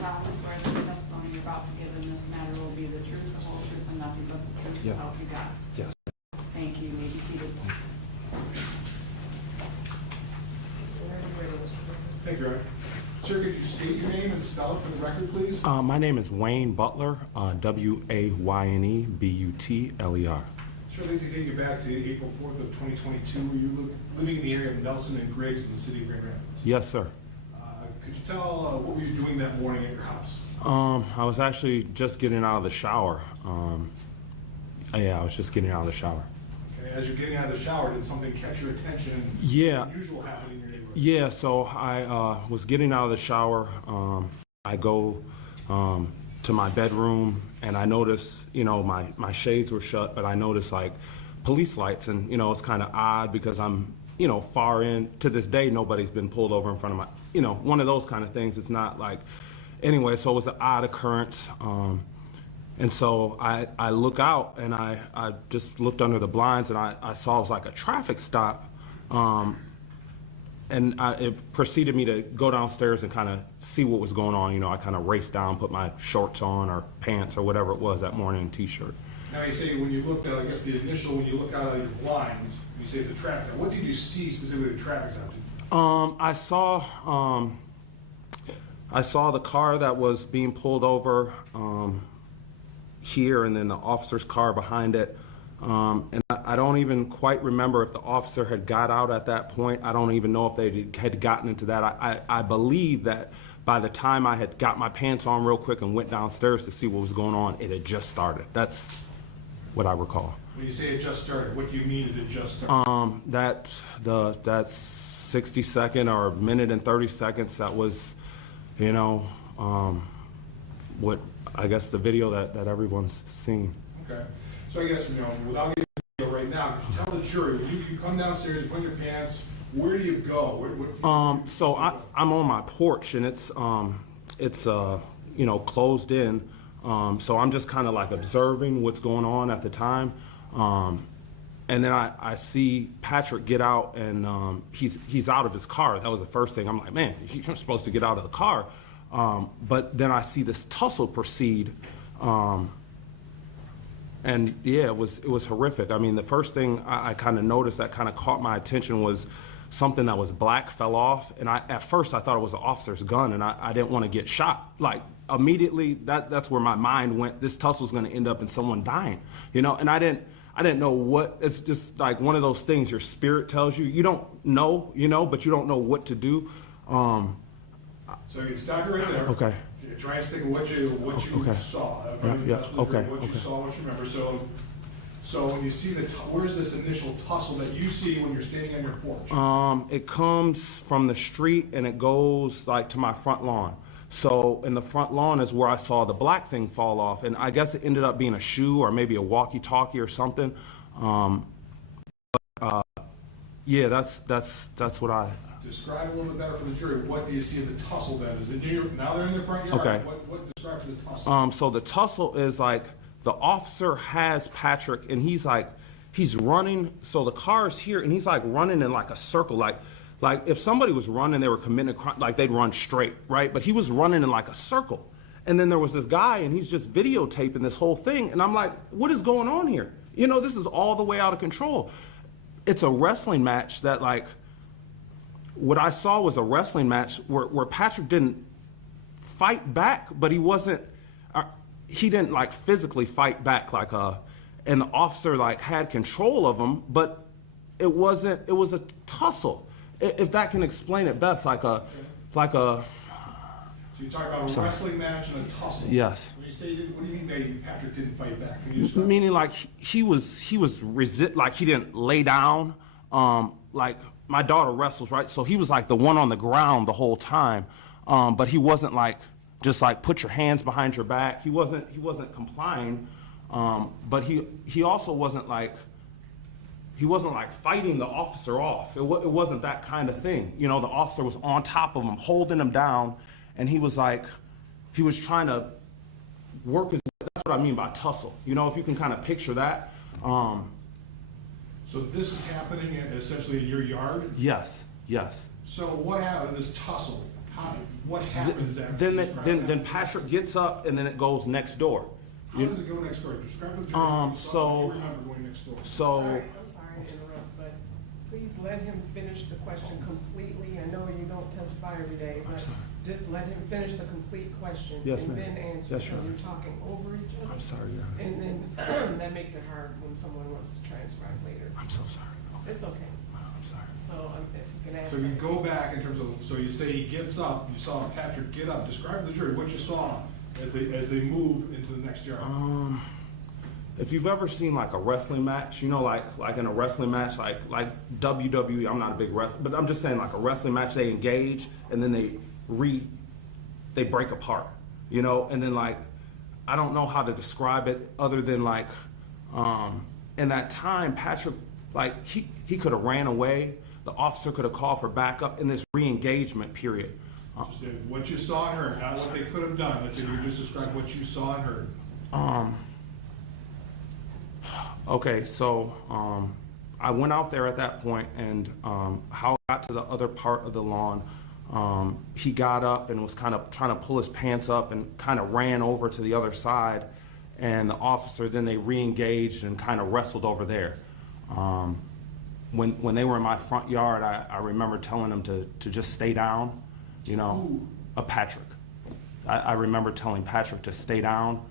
solemnly swear that the testimony you're about to give in this matter will be the truth, the whole truth, and nothing but the truth, so help you God? Yes. Thank you. You may be seated. Thank you, Ryan. Sir, could you state your name and spell it for the record, please? My name is Wayne Butler, W-A-Y-N-E B-U-T-L-E-R. Sure, I'd like to take you back to April 4th of 2022, where you living in the area of Nelson and Griggs in the city of Grand Rapids. Yes, sir. Could you tell what were you doing that morning at your house? I was actually just getting out of the shower. Yeah, I was just getting out of the shower. Okay, as you're getting out of the shower, did something catch your attention? Yeah. Unusual happening in your neighborhood? Yeah, so I was getting out of the shower. I go to my bedroom and I notice, you know, my shades were shut, but I noticed like police lights, and you know, it's kind of odd because I'm, you know, far in. To this day, nobody's been pulled over in front of my, you know, one of those kind of things. It's not like, anyway, so it was an odd occurrence. And so I look out and I just looked under the blinds and I saw it was like a traffic stop. And it preceded me to go downstairs and kind of see what was going on. You know, I kind of raced down, put my shorts on or pants or whatever it was that morning, t-shirt. Now you say when you looked at, I guess the initial, when you look out of your blinds, you say it's a traffic stop. What did you see specifically the traffic stop? I saw the car that was being pulled over here, and then the officer's car behind it. And I don't even quite remember if the officer had got out at that point. I don't even know if they had gotten into that. I believe that by the time I had got my pants on real quick and went downstairs to see what was going on, it had just started. That's what I recall. When you say it just started, what do you mean it just started? That 60 second or minute and 30 seconds, that was, you know, what I guess the video that everyone's seen. Okay. So I guess, you know, without getting the video right now, could you tell the jury, when you come downstairs, you put on your pants, where do you go? So I'm on my porch and it's you know, closed in. So I'm just kind of like observing what's going on at the time. And then I see Patrick get out and he's out of his car. That was the first thing. I'm like, man, you're supposed to get out of the car. But then I see this tussle proceed. And yeah, it was horrific. I mean, the first thing I kind of noticed that kind of caught my attention was something that was black fell off. And at first I thought it was an officer's gun, and I didn't want to get shot. Like immediately, that's where my mind went. This tussle's going to end up in someone dying, you know. And I didn't know what. It's just like one of those things your spirit tells you. You don't know, you know, but you don't know what to do. So you can stop it right there. Okay. Try and stick with what you okay. saw. Yeah. Okay. What you saw, what you remember. So when you see where's this initial tussle that you see when you're standing on your porch? It comes from the street and it goes like to my front lawn. So in the front lawn is where I saw the black thing fall off, and I guess it ended up being a shoe or maybe a walkie-talkie or something. Yeah, that's what I. Describe a little bit better for the jury. What do you see in the tussle then? Is it now they're in the front yard? Okay. What describes the tussle? So the tussle is like the officer has Patrick and he's running. So the car is here and he's like running in like a circle. Like if somebody was running, they were committing a crime, like they'd run straight, right? But he was running in like a circle. And then there was this guy and he's just videotaping this whole thing. And I'm like, what is going on here? You know, this is all the way out of control. It's a wrestling match that like, what I saw was a wrestling match where Patrick didn't fight back, but he didn't like physically fight back and the officer like had control of him, but it was a tussle. If that can explain it best, like a. So you talk about a wrestling match and a tussle. Yes. When you say, what do you mean Patrick didn't fight back? Can you Meaning like he didn't lay down, like. My daughter wrestles, right? So he was like the one on the ground the whole time, but he wasn't like just like put your hands behind your back. He wasn't complying, but he also wasn't like fighting the officer off. It wasn't that kind of thing. You know, the officer was on top of him, holding him down, and he was trying to work his. That's what I mean by tussle. You know, if you can kind of picture that. So this is happening essentially in your yard? Yes, yes. So what happened, this tussle? What happens after? Then, you describe then that? Patrick gets up and then it goes next door. How does it go next door? Describe the jury. How you So- you remember going next door. I'm So, sorry to interrupt, but please let him finish the question completely. I know you don't testify every day, but just let him finish the complete question. Yes, and ma'am. then answer, Yes, Your because Honor. you're talking over each other. I'm sorry, Your Honor. And then that makes it hard when someone wants to transcribe later. I'm so sorry. It's okay. I'm sorry. So if you can ask. So you that. go back in terms of, so you say he gets up, you saw Patrick get up, describe to the jury what you saw as they move into the next yard. If you've ever seen like a wrestling match, you know, like in a wrestling match, like WWE, I'm not a big wrestler, but I'm just saying like a wrestling match, they engage and then they break apart, you know, and then like, I don't know how to describe it other than like, in that time, Patrick, like he could have ran away. The officer could have called for backup in this re-engagement period. Just what you saw and heard, not what they could have done. Let's say you just describe what you saw and heard. Okay, so I went out there at that point, and how I got to the other part of the lawn, he got up and was kind of trying to pull his pants up and kind of ran over to the other side, and the officer, then they re-engaged and kind of wrestled over there. When they were in my front yard, I remember telling them to just stay down, you know, Ooh. Patrick. I remember telling Patrick to stay down,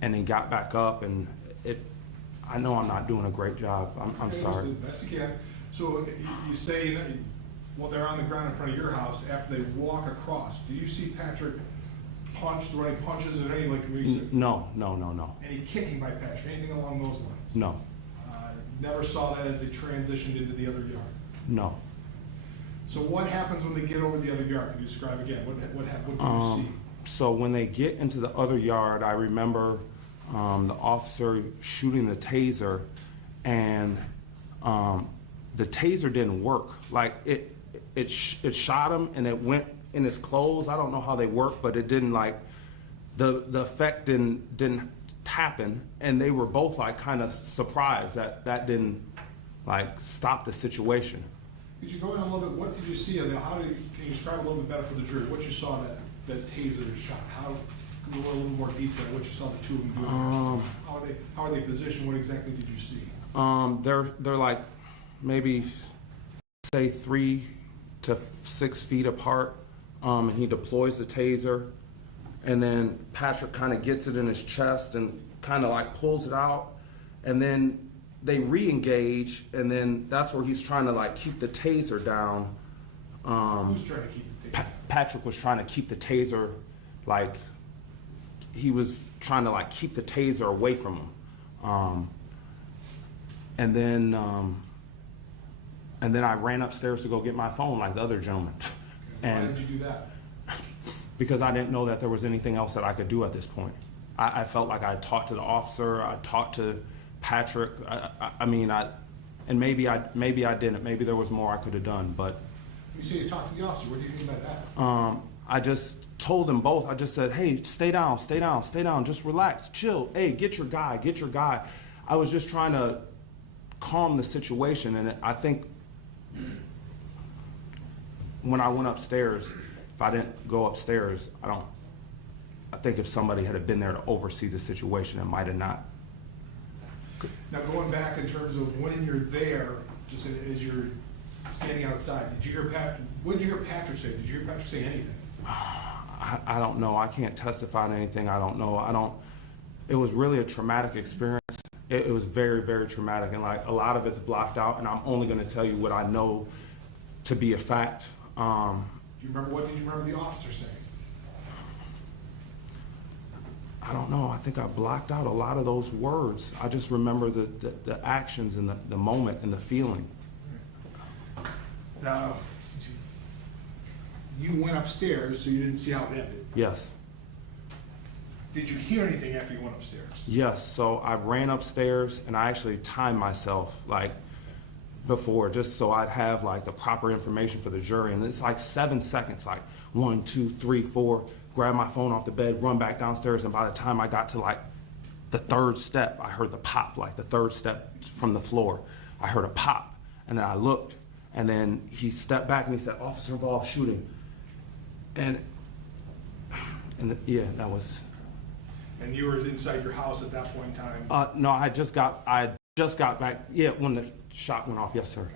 and he got back up, and I know I'm not doing a great job. I'm sorry. Best you can. So you say, well, they're on the ground in front of your house after they walk across. Do you see Patrick punch, throw any punches or any, like, No. any kicking by Patrick, anything along those lines? No. Never saw that as they transitioned into the other yard. No. So what happens when they get over the other yard? Can you describe again? What do you see? So when they get into the other yard, I remember the officer shooting the taser, and the taser didn't work. Like it shot him and it went in his clothes. I don't know how they work, but it didn't, like, the effect didn't happen, and they were both like kind of surprised that didn't like stop the situation. Could you go in a little bit, what did you see? Can you describe a little bit better for the jury? What you saw that taser shot? How, can you go in a little more detail, what you saw the two of them doing? How are they positioned? What exactly did you see? They're like maybe say 3 to 6 feet apart, and he deploys the taser, and then Patrick kind of gets it in his chest and kind of like pulls it out, and then they re-engage, and then that's where he's trying to like keep the taser down. Who's trying to keep the taser? Patrick was trying to keep the taser, like he was trying to like keep the taser away from him. And then I ran upstairs to go get my phone like the other gentleman. Why And did you do that? because I didn't know that there was anything else that I could do at this point. I felt like I talked to the officer, I talked to Patrick. And maybe I didn't. Maybe there was more I could have done, but You say you talked to the officer, what do you mean by that? I just told them both. I just said, hey, stay down, just relax, chill. Hey, get your guy. I was just trying to calm the situation, and I think when I went upstairs, if I didn't go upstairs, I think if somebody had been there to oversee the situation, it might have not. Now, going back in terms of when you're there, just as you're standing outside, what did you hear Patrick say? Did you hear Patrick say anything? I don't know. I can't testify to anything. I don't know. It was really a traumatic experience. It was very, very traumatic, and like a lot of it's blocked out, and I'm only going to tell you what I know to be a fact. What did you remember the officer saying? I don't know. I think I blocked out a lot of those words. I just remember the actions and the moment and the feeling. Now, you went upstairs, so you didn't see how it ended. Yes. Did you hear anything after you went upstairs? Yes. So I ran upstairs, and I actually timed myself like before, just so I'd have like the proper information for the jury. And it's like 7 seconds, like 1, 2, 3, 4. Grab my phone off the bed, run back downstairs, and by the time I got to like the 3rd step, I heard the pop, like the 3rd step from the floor. I heard a pop, and then I looked, and then he stepped back and he said, "Officer involved shooting." And yeah, that was. And you were inside your house at that point in time? No, I just got back. Yeah, when the shot went off. Yes, sir.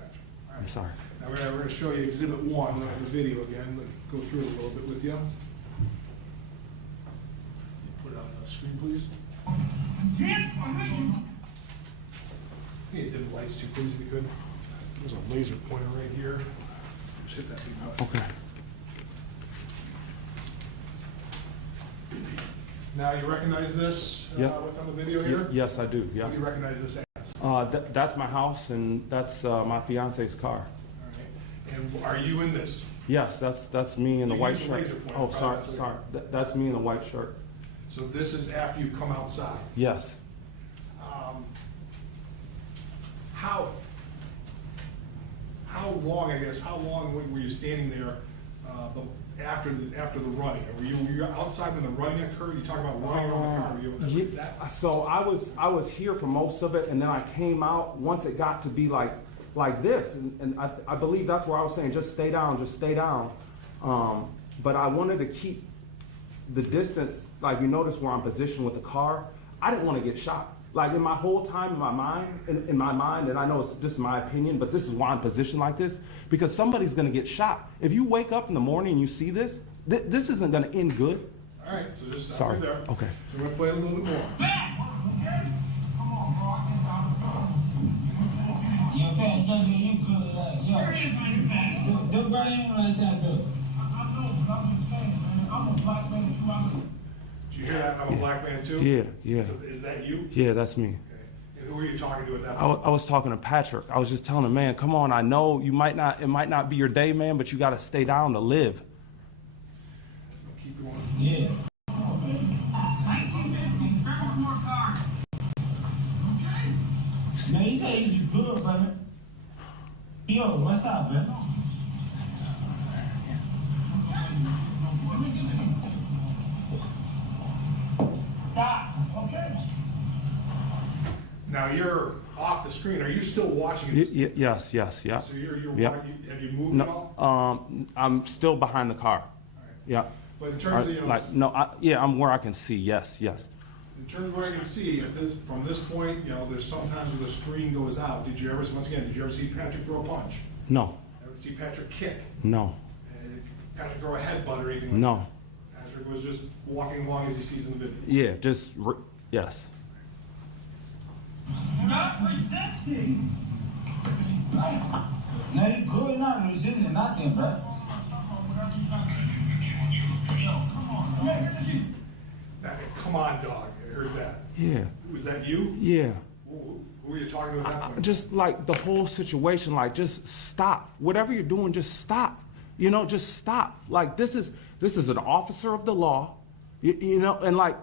I'm sorry. Now we're going to show you Exhibit 1 of the video again. Go through it a little bit with you. Put it on the screen, please. Dim the lights too, please, if you could. There's a laser pointer right here. Just hit that big button. Okay. Now, you recognize this? Yeah. What's on the video here? Yes, I do. Yeah. What do you recognize this as? That's my house, and that's my fiance's car. All right. And are you in this? Yes, that's me in the You white used the shirt. laser pointer, Oh, probably sorry, that's what sorry. That's me in the white shirt. So this is after you come outside. Yes. How long were you standing there after the running? Were you outside when the running occurred? You talking about running on the car? Is that? So I was here for most of it, and then I came out once it got to be like this, and I believe that's where I was saying just stay down, just stay down. But I wanted to keep the distance. Like you notice where I'm positioned with the car. I didn't want to get shot. Like in my whole time in my mind, and I know it's just my opinion, but this is why I'm positioned like this, because somebody's going to get shot. If you wake up in the morning and you see this, this isn't going to end good. All right, so just stop Sorry. right there. Okay. So we're going to play it a little bit more. Yeah, man, you good, like, yo. Don't buy him like that, though. I know, but I'm just saying, man, I'm a black man too. Did you hear that? I'm a black man too? Yeah, yeah. So is that you? Yeah, that's me. Okay. And who were you talking to at that I point? was talking to Patrick. I was just telling him, man, come on. I know it might not be your day, man, but you got to stay down to live. Keep going. Yeah. 1915, service more cars. Man, he said he's good, brother. Yo, what's up, man? Stop. Okay. Now you're off the screen. Are you still watching it? Yes, yeah. So you're Yep. have you moved at No, all? I'm still behind the car. All right. Yeah. But in terms of, I'm where I can see. Yes. in terms of where I can see from this point, there's sometimes where the screen goes out. Did you ever see Patrick throw a punch? No. Ever see Patrick kick? No. Patrick throw a headbutt or anything like No. that? Patrick was just walking along as he sees in the video. Yeah. Yes. Stop resisting. Now he good, not resisting nothing, bro. Come on, dog. I heard that. Yeah. Was that you? Yeah. Who were you talking to at that point? Just like the whole situation, like just stop. Whatever you're doing, just stop. Just stop. Like this is an officer of the law, and like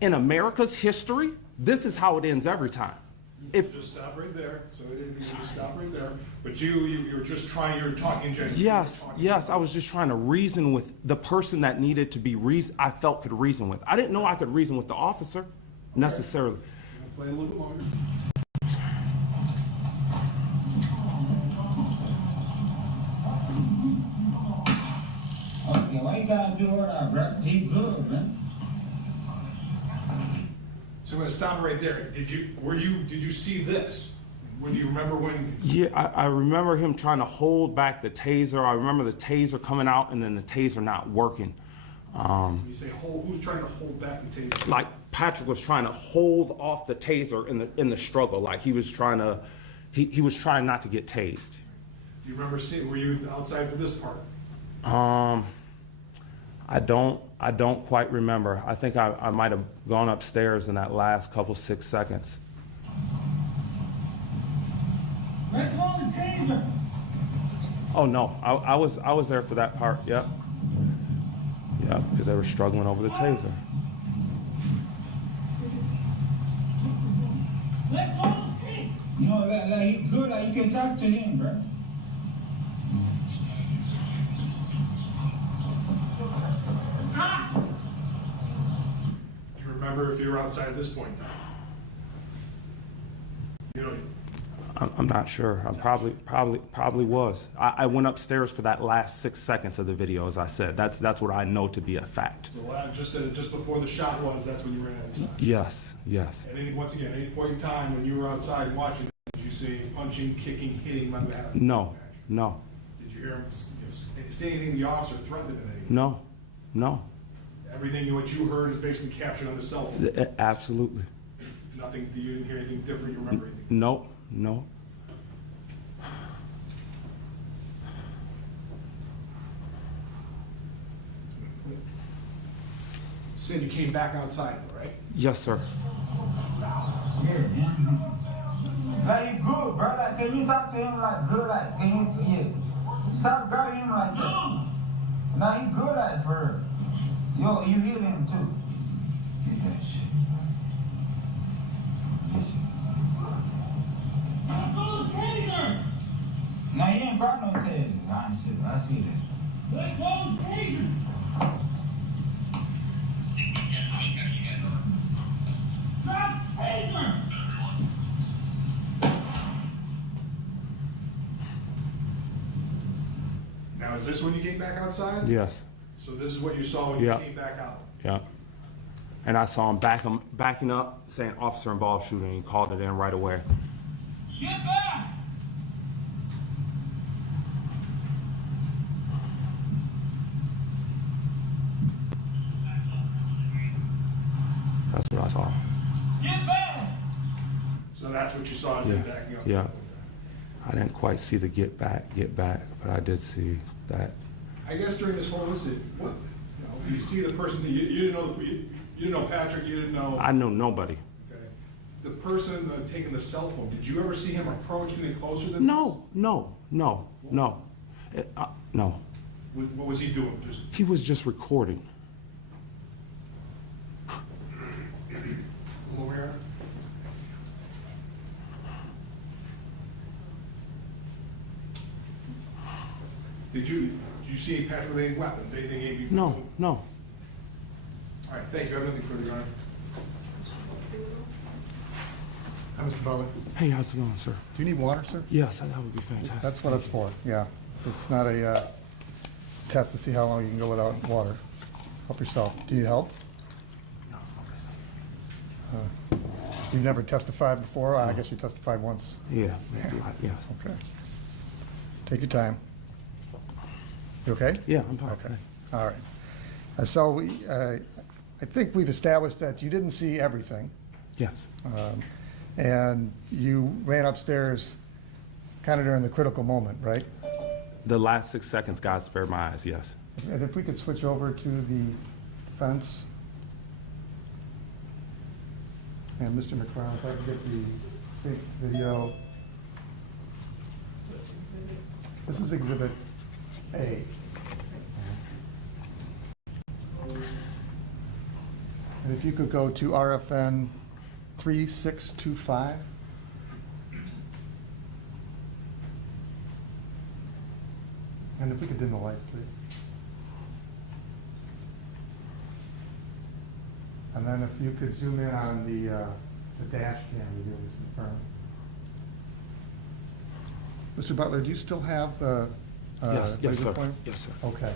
in America's history, this is how it ends every time. Just stop right there. So you just stop right there. But you were just trying. You were talking genuinely. Yes, I was just trying to reason with the person that needed to be I felt could reason with. I didn't know I could reason with the officer necessarily. Play a little bit longer. Okay, why you gotta do all that, bro? He good, man. So I'm going to stop right there. Did you see this? Do you remember when? Yeah, I remember him trying to hold back the taser. I remember the taser coming out and then the taser not working. You say who's trying to hold back the taser? Like Patrick was trying to hold off the taser in the struggle. Like he was trying to, he was trying not to get tased. Do you remember were you outside for this part? I don't quite remember. I think I might have gone upstairs in that last couple 6 seconds. Let go of the taser. Oh no, I was there for that part. Yep. Yeah, because they were struggling over the taser. Let go of the taser. Like he good, like you can talk to him, bro. Ah. Do you remember if you were outside at this point in time? You know, I'm not sure. I probably was. I went upstairs for that last 6 seconds of the video, as I said. That's what I know to be a fact. So just before the shot was, that's when you ran outside? Yes, yes. And once again, any point in time when you were outside watching, did you see punching, kicking, hitting by the back? No, no, Did you hear him say anything to the officer, threaten him in any way? no, no. Everything what you heard is basically captured on the cell phone? Absolutely. Nothing, you didn't hear anything different, you remember anything? No, no. Said you came back outside though, right? Yes, sir. Like he good, bro. Like, can you talk to him like good? Like, can you, yeah. Stop grabbing him like that. Now he good at it for her. Yo, you heal him too. Get that shit. Let go the taser! Now he ain't brought no taser. I see that. Let go the taser! Drop taser! Now, is this when you came back outside? Yes. So this is what you saw when you Yeah. came back out? Yeah. And I saw him backing up, saying officer involved shooting. He called it in right away. Get back! That's what I saw. Get back! So that's what you saw as him backing up? Yeah. I didn't quite see the get back, but I did see that. I guess during this whole incident, what, you see the person, you didn't know Patrick, you didn't know, I know nobody. okay. The person taking the cell phone, did you ever see him approach any closer than No. No. What was he doing? Just He was just recording. over here? Did you see Patrick with any weapons, anything? No. All right, thank you. I have nothing further, Your Honor. Hi, Mr. Butler. Hey, how's it going, sir? Do you need water, sir? Yes, that would be fantastic. That's what it's for, yeah. It's not a test to see how long you can go without water. Help yourself. Do you need help? You've never testified before? I guess you testified once. Yeah, yes. Okay. Take your time. You okay? Yeah, I'm fine. Okay, all right. So I think we've established that you didn't see everything, Yes. and you ran upstairs kind of during the critical moment, right? The last 6 seconds, God spared my eyes, yes. And if we could switch over to the fence. And Mr. McCrown, if I could get the video. This is Exhibit A. And if you could go to RFN 3625. And if we could dim the lights, please. And then if you could zoom in on the dash cam video, Mr. McFarland. Mr. Butler, do you still have the Yes, laser sir. pointer? Yes, sir. Okay.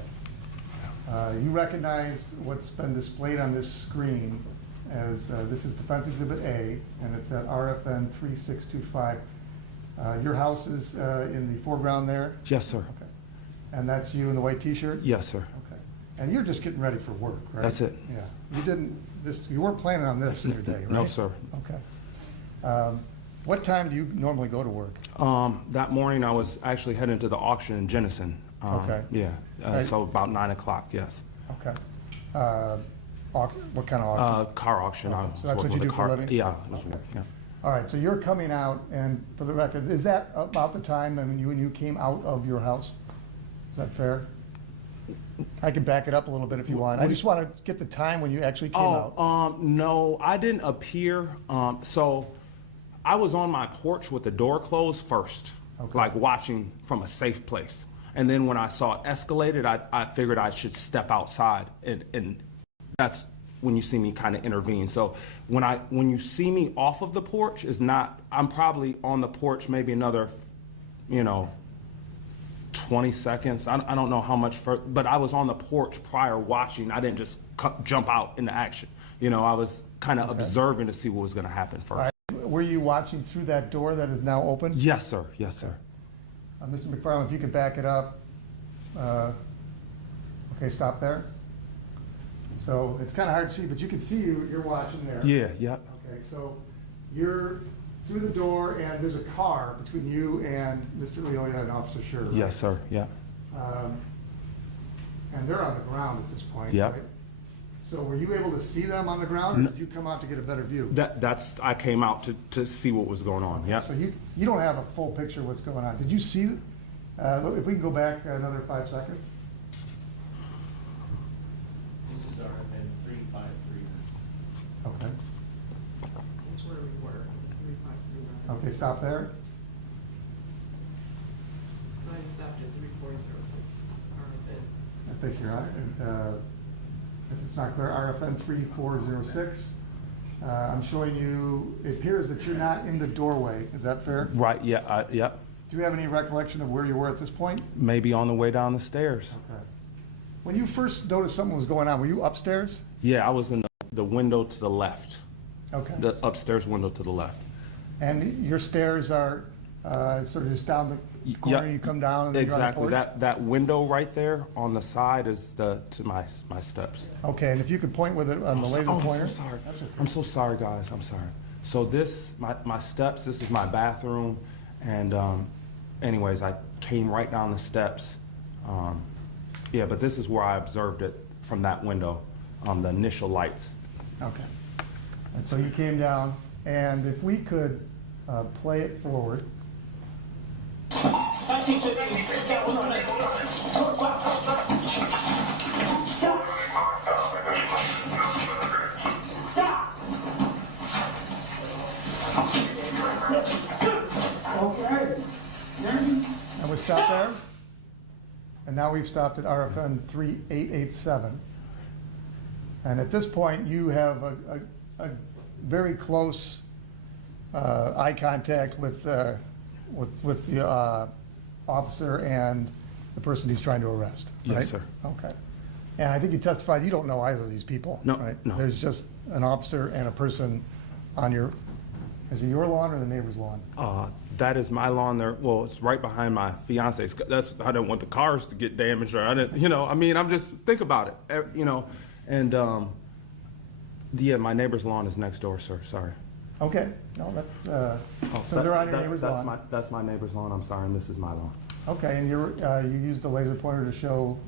You recognize what's been displayed on this screen as, this is Defense Exhibit A, and it's at RFN 3625. Your house is in the foreground there? Yes, sir. Okay. And that's you in the white t-shirt? Yes, sir. Okay. And you're just getting ready for work, right? That's it. Yeah. You weren't planning on this in your day, right? No, sir. Okay. What time do you normally go to work? That morning, I was actually heading to the auction in Jenison. Okay. Yeah, so about 9 o'clock, yes. Okay. What kind of auction? Car auction. I Okay. was So that's what working you with do a for a car. living? Yeah, I was Okay. working, yeah. All right, so you're coming out, and for the record, is that about the time, when you came out of your house? Is that fair? I can back it up a little bit if you want. I just want to get the time when you actually came out. No, I didn't appear. So I was on my porch with the door closed first, Okay. like watching from a safe place. And then when I saw it escalated, I figured I should step outside, and that's when you see me kind of intervene. So when you see me off of the porch, is not, I'm probably on the porch maybe another, 20 seconds. I don't know how much further, but I was on the porch prior watching. I didn't just jump out into action. I was kind of observing to see what was going to happen first. All right. Were you watching through that door that is now open? Yes, sir. Yes, sir. Mr. McFarland, if you could back it up. Okay, stop there. So it's kind of hard to see, but you can see you're watching there. Yeah, yeah. Okay, so you're through the door, and there's a car between you and Mr. Lyoya and Officer Schurr. Right? Yes, sir. Yeah. And they're on the ground at this point. Yep. Right? So were you able to see them on the ground, or did you come out to get a better view? I came out to see what was going on. Yeah. So you don't have a full picture of what's going on. Did you see? If we can go back another 5 seconds. This is RFN 353. Okay. That's where we were, 353. Okay, stop there. Mine stopped at 3406, RFN. I think you're on it. If it's not clear, RFN 3406. I'm showing you, it appears that you're not in the doorway. Is that fair? Right. Yeah. Yeah. Do you have any recollection of where you were at this point? Maybe on the way down the stairs. Okay. When you first noticed something was going on, were you upstairs? Yeah, I was in the window to the left. Okay. The upstairs window to the left. And your stairs are sort of just down the corner, Yep. you come down and then you're on the Exactly. porch? That window right there on the side is to my steps. Okay, and if you could point with it on the laser pointer? I'm so sorry. I'm so sorry, guys. I'm sorry. So this, my steps, this is my bathroom. And anyways, I came right down the steps. Yeah, but this is where I observed it from that window, the initial lights. Okay. And so you came down, and if we could play it forward. And we stopped there. And now we've stopped at RFN 3887. And at this point, you have a very close eye contact with the officer and the person he's trying to arrest, right? Yes, sir. Okay. And I think you testified you don't know either of these people, No, right? no. There's just an officer and a person on your, is it your lawn or the neighbor's lawn? That is my lawn there. Well, it's right behind my fiance's. I don't want the cars to get damaged, or I didn't, I'm just, think about it, and yeah, my neighbor's lawn is next door, sir. Sorry. Okay, no, that's, so they're on your neighbor's lawn. That's my neighbor's lawn. I'm sorry, and this is my lawn. Okay, and you used the laser pointer to show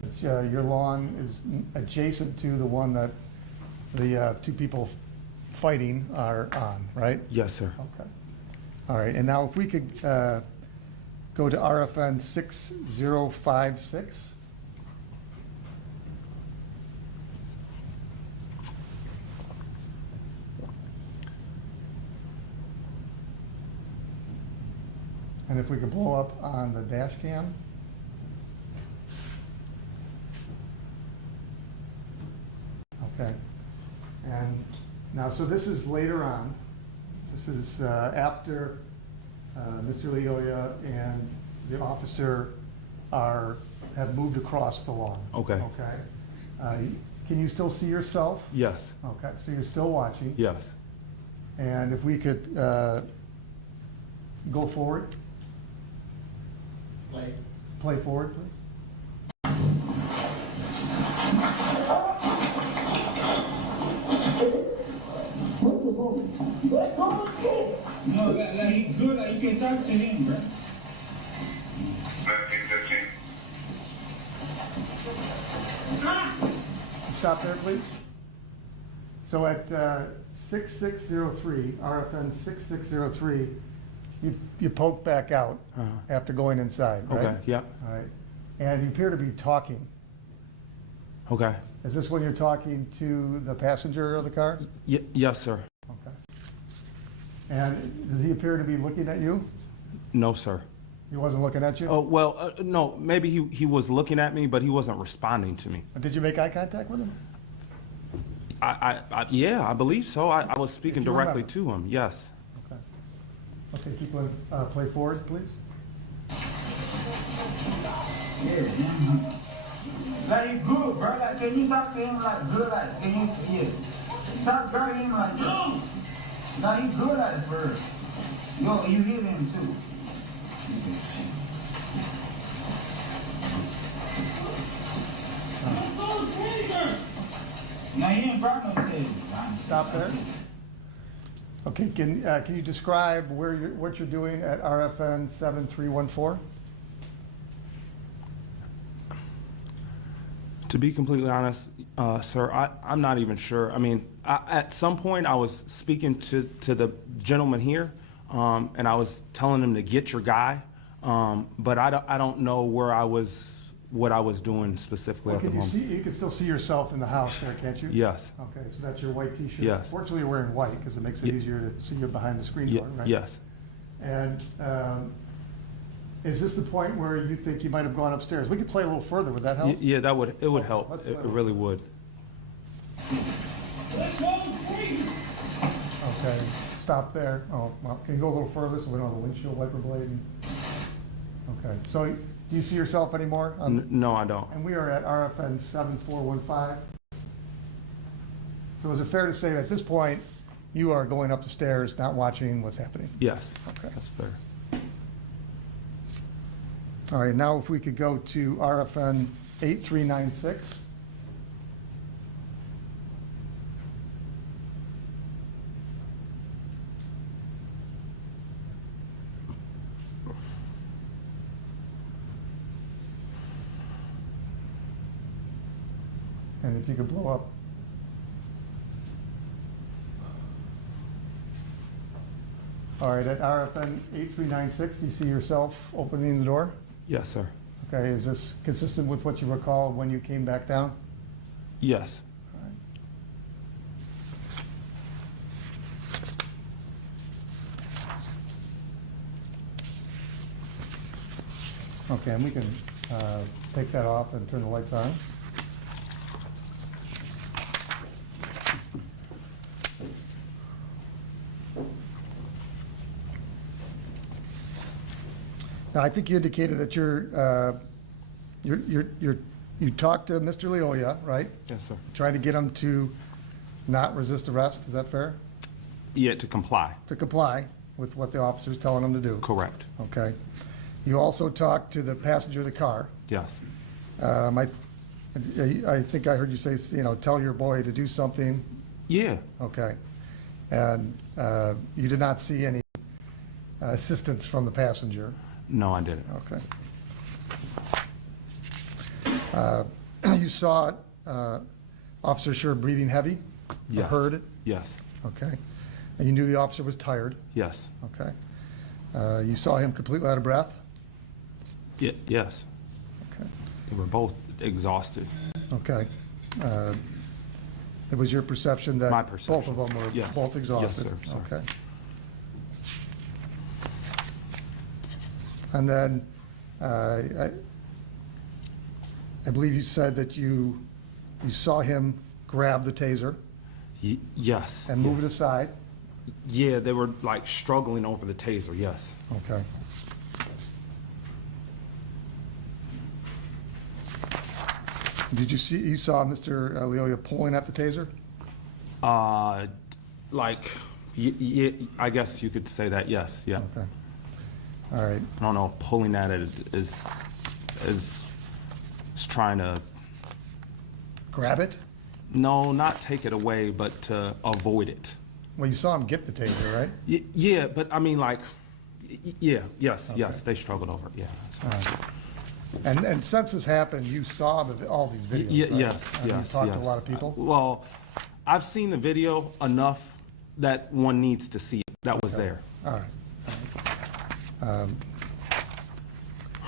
that your lawn is adjacent to the one that the two people fighting are on, right? Yes, sir. Okay. All right, and now if we could go to RFN 6056. And if we could blow up on the dash cam. Okay. And now, so this is later on. This is after Mr. Lyoya and the officer have moved across the lawn. Okay. Okay. Can you still see yourself? Yes. Okay, so you're still watching. Yes. And if we could go forward. Play forward, please. No, like he good, like you can talk to him, bro. Stop there, please. So at 6603, RFN 6603, you poke back out after going inside, right? Okay. Yeah. All right. And you appear to be talking. Okay. Is this when you're talking to the passenger of the car? Yes, sir. Okay. And does he appear to be looking at you? No, sir. He wasn't looking at you? Oh, well, no, maybe he was looking at me, but he wasn't responding to me. Did you make eye contact with him? Yeah, I believe so. I was speaking If you directly remember. to him, yes. Okay. Okay, keep on, play forward, please. Yeah. Like he good, bro. Like, can you talk to him like good? Like, can you? Yeah. Stop grabbing him like that. Now he good at it for real. Yo, you hit him too. Now he ain't brought no taser. Stop there. Okay, can you describe what you're doing at RFN 7314? To be completely honest, sir, I'm not even sure. I mean, at some point I was speaking to the gentleman here, and I was telling him to get your guy, but I don't know what I was doing specifically at the moment. You can still see yourself in the house there, can't you? Yes. Okay, so that's your white t-shirt. Yes. Fortunately, you're wearing white because it makes it easier to see you behind the screen door, right? Yes. And is this the point where you think you might have gone upstairs? We could play a little further. Would that help? Yeah, it would help. let's It play. really would. Okay, stop there. Oh, well, can you go a little further so we don't have a windshield wiper blade? Okay, so do you see yourself anymore? No, I don't. And we are at RFN 7415. So is it fair to say at this point, you are going up the stairs, not watching what's happening? Yes. Okay. That's fair. All right, now if we could go to RFN 8396. And if you could blow up. All right, at RFN 8396, do you see yourself opening the door? Yes, sir. Okay, is this consistent with what you recall when you came back down? Yes. Okay, and we can take that off and turn the lights on. Now, I think you indicated that you talked to Mr. Lyoya, right? Yes, sir. Trying to get him to not resist arrest, is that fair? Yeah, to comply. To comply with what the officer's telling him to do? Correct. Okay. You also talked to the passenger of the car. Yes. I think I heard you say, tell your boy to do something. Yeah. Okay. And you did not see any assistance from the passenger? No, I didn't. Okay. You saw Officer Schurr breathing heavy? Or Yes. heard it? Yes. Okay. And you knew the officer was tired? Yes. Okay. You saw him completely out of breath? Yes. Okay. They were both exhausted. Okay. It was your perception that My both perception. of them were Yes. both exhausted? Yes, sir. Okay. And then I believe you said that you saw him grab the taser Yes. and move it yes. aside? Yeah, they were like struggling over the taser, yes. Okay. Did you saw Mr. Lyoya pulling at the taser? I guess you could say that, yes, yeah. Okay. All right. I don't know if pulling at it is trying to, Grab it? no, not take it away, but to avoid it. Well, you saw him get the taser, right? Yeah, but I mean, like, yes, yes, Okay. they struggled over it, yeah. All right. And since this happened, you saw all these videos, right? Yes, And yes, you talked to a yes. lot of people? Well, I've seen the video enough that one needs to see it. That was there. All right.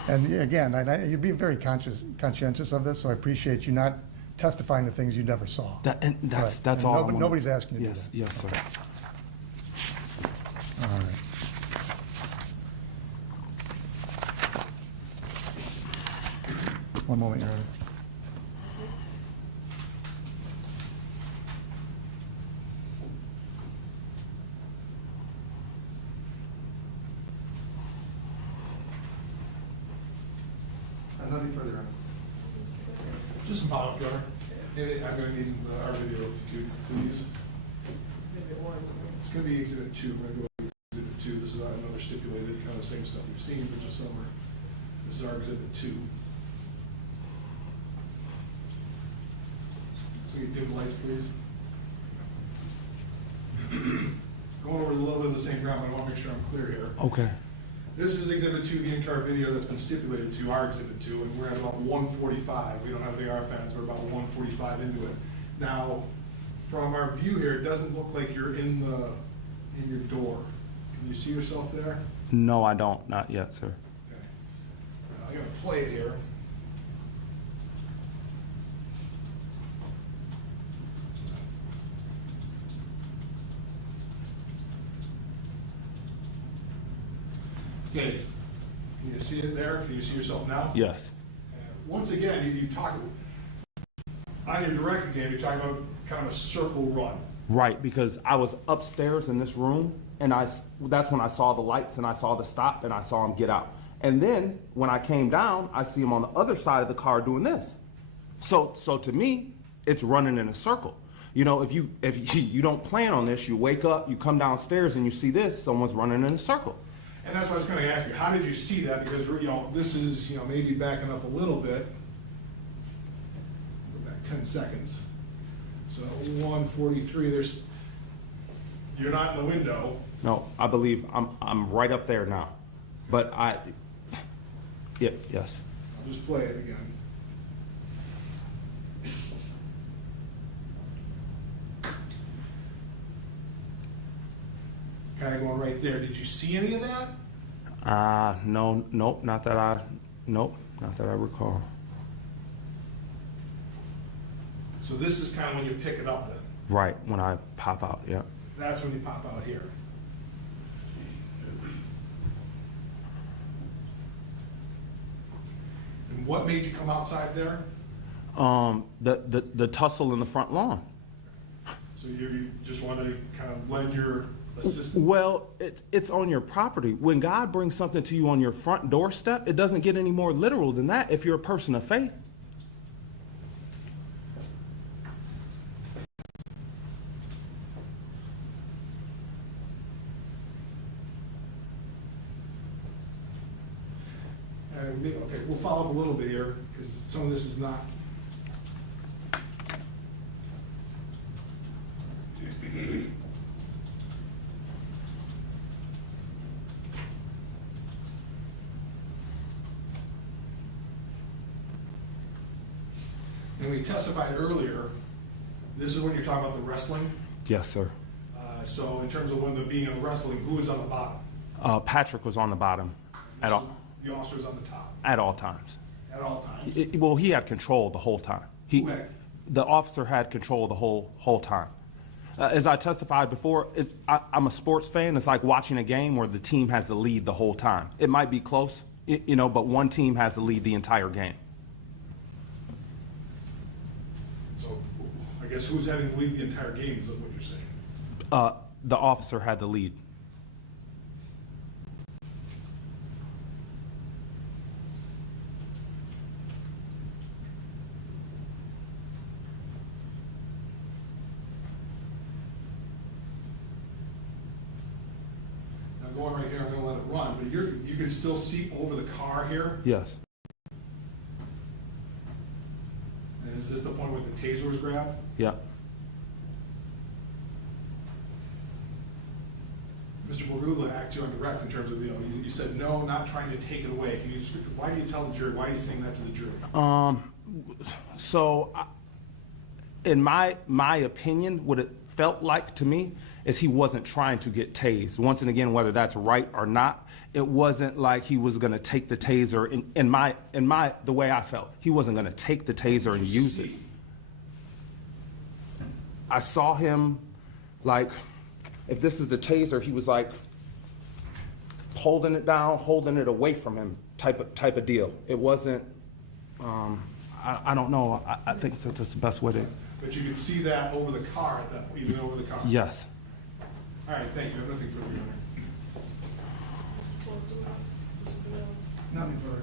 And again, you're being very conscientious of this, so I appreciate you not testifying to things you never saw. That's Right. that's And all. I wanna- nobody's asking you to Yes, do that. yes, sir. All right. One moment, Your Honor. Just some follow-up, Your Honor. I'm gonna need our video if you could, please. Exhibit 1. It's gonna be exhibit 2. We're gonna go with exhibit 2. This is another stipulated, kind of same stuff we've seen, but just some. This is our exhibit 2. So you dim lights, please. Going over a little bit of the same ground, but I want to make sure I'm clear here. Okay. This is exhibit 2, the in-car video that's been stipulated to our exhibit 2, and we're at about 145. We don't have the R fans, we're about 145 into it. Now, from our view here, it doesn't look like you're in your door. Can you see yourself there? No, I don't. Not yet, sir. Okay. I'm gonna play it here. Okay, can you see it there? Can you see yourself now? Yes. Once again, you talk, on your direct exam, you're talking about kind of a circle run. Right, because I was upstairs in this room, and that's when I saw the lights, and I saw the stop, and I saw him get out. And then, when I came down, I see him on the other side of the car doing this. So to me, it's running in a circle. You know, if you don't plan on this, you wake up, you come downstairs, and you see this, someone's running in a circle. And that's what I was going to ask you. How did you see that? Because this is maybe backing up a little bit. Go back 10 seconds. So 143. You're not in the window. No, I believe I'm right up there now, but yes. I'll just play it again. Kind of going right there. Did you see any of that? Nope, not that I recall. So this is kind of when you pick it up then. Right, when I pop out, yeah. That's when you pop out here. And what made you come outside there? The tussle in the front lawn. So you just want to kind of lend your assistance? Well, it's on your property. When God brings something to you on your front doorstep, it doesn't get any more literal than that if you're a person of faith. Okay, we'll follow up a little bit here because some of this is not. And we testified earlier, this is when you're talking about the wrestling. Yes, sir. So in terms of when the being in the wrestling, who was on the bottom? Patrick was on the bottom at all. The officer was on the top. At all times. At all times. Well, he had control the whole time. Who had? The officer had control the whole time. As I testified before, I'm a sports fan. It's like watching a game where the team has the lead the whole time. It might be close, but one team has the lead the entire game. So I guess who's having the lead the entire game is what you're saying? The officer had the lead. Going right here, I'm going to let it run, but you can still see over the car here. Yes. And is this the point where the taser was grabbed? Yeah. Mr. Borgula asked you on direct in terms of, you said no, not trying to take it away. Can you just, why do you tell the jury? Why are you saying that to the jury? So, in my opinion, what it felt like to me is he wasn't trying to get tased. Once and again, whether that's right or not, it wasn't like he was going to take the taser. In the way I felt, he wasn't going to take the taser and use it. I saw him, like, if this is the taser, he was like holding it down, holding it away from him, type of deal. It wasn't. I don't know. I think that's the best way to. But you could see that over the car, even over the car. Yes. All right, thank you. I have nothing further, Your Honor. Nothing further.